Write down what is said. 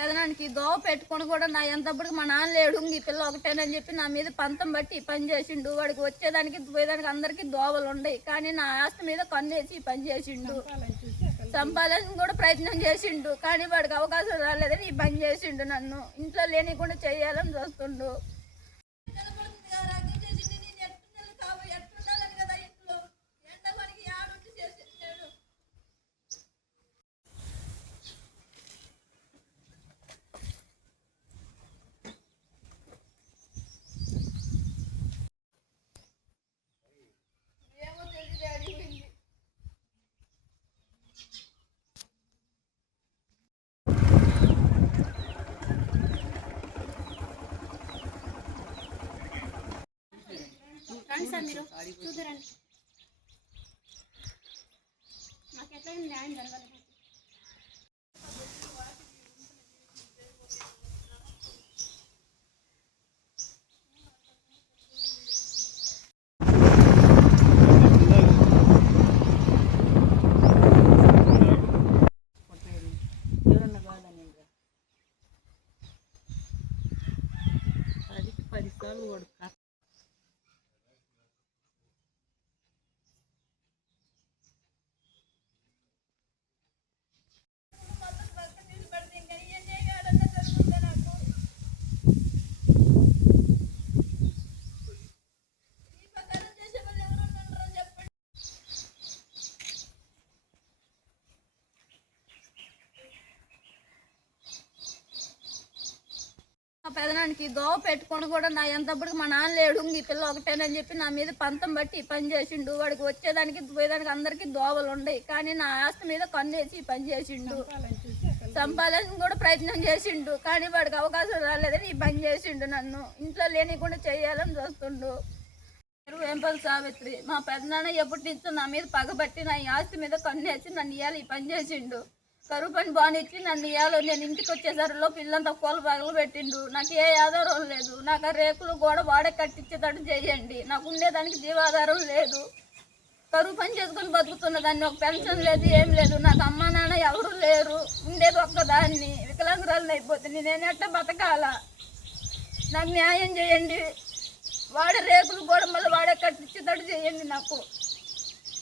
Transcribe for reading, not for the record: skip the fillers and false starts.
పెదనానికి దోవ పెట్టుకొని కూడా నా ఎంతప్పటికి మా నాన్న లేడు ఈ పిల్ల ఒకటేనని చెప్పి నా మీద పంతం బట్టి ఈ పని చేసిండు. వాడికి వచ్చేదానికి పోయేదానికి అందరికీ దోవలు ఉండయి, కానీ నా ఆస్తి మీద కన్నేసి ఈ పని చేసిండు. సంపాదన కూడా ప్రయత్నం చేసిండు, కానీ వాడికి అవకాశం రాలేదని ఈ పని చేసిండు. నన్ను ఇంట్లో లేనికుండా చేయాలని చూస్తుండు. సార్ మీరు చూద్దరండి, నాకు ఎట్లయినా న్యాయం జరగాలి. ఎవరన్నా కాదని 10 సార్లు వాడు పెదనానికి దోవ పెట్టుకొని కూడా నా ఎంతప్పటికి మా నాన్న లేడు ఈ పిల్ల ఒకటేనని చెప్పి నా మీద పంతం బట్టి ఈ పని చేసిండు. వాడికి వచ్చేదానికి పోయేదానికి అందరికీ దోవలు ఉండయి, కానీ నా ఆస్తి మీద కన్నేసి ఈ పని చేసిండు. సంపాదన కూడా ప్రయత్నం చేసిండు, కానీ వాడికి అవకాశం రాలేదని ఈ పని చేసిండు. నన్ను ఇంట్లో లేనికుండా చేయాలని చూస్తుండు. వేంపల్లి సావిత్రి. మా పెదనాన్న ఎప్పటి నుంచో నా మీద పగబట్టి నా ఆస్తి మీద కన్నేసి నన్ను ఇయ్యాలి ఈ పని చేసిండు. కరువు పని బానిచ్చి నన్ను ఇయ్యాలి. నేను ఇంటికి వచ్చేసరిలో పిల్లంతా కోళ్ళు పగలు పెట్టిండు. నాకు ఏ ఆధారం లేదు. నాకు ఆ రేకులు కూడా వాడే కట్టించేటట్టు చేయండి. నాకు ఉండేదానికి జీవాధారం లేదు. కరువు పని చేసుకొని బతుకుతున్న దాన్ని, ఒక పెన్షన్ లేదు, ఏం లేదు. నాకు అమ్మ నాన్న ఎవరు లేరు. ఉండేది ఒక్కదాన్ని. వికలాంగురాలను అయిపోతుంది. నేను ఎట్లా బతకాలా? నాకు న్యాయం చేయండి. వాడే రేకులు కూడా మళ్ళీ వాడే కట్టించేటట్టు చేయండి నాకు.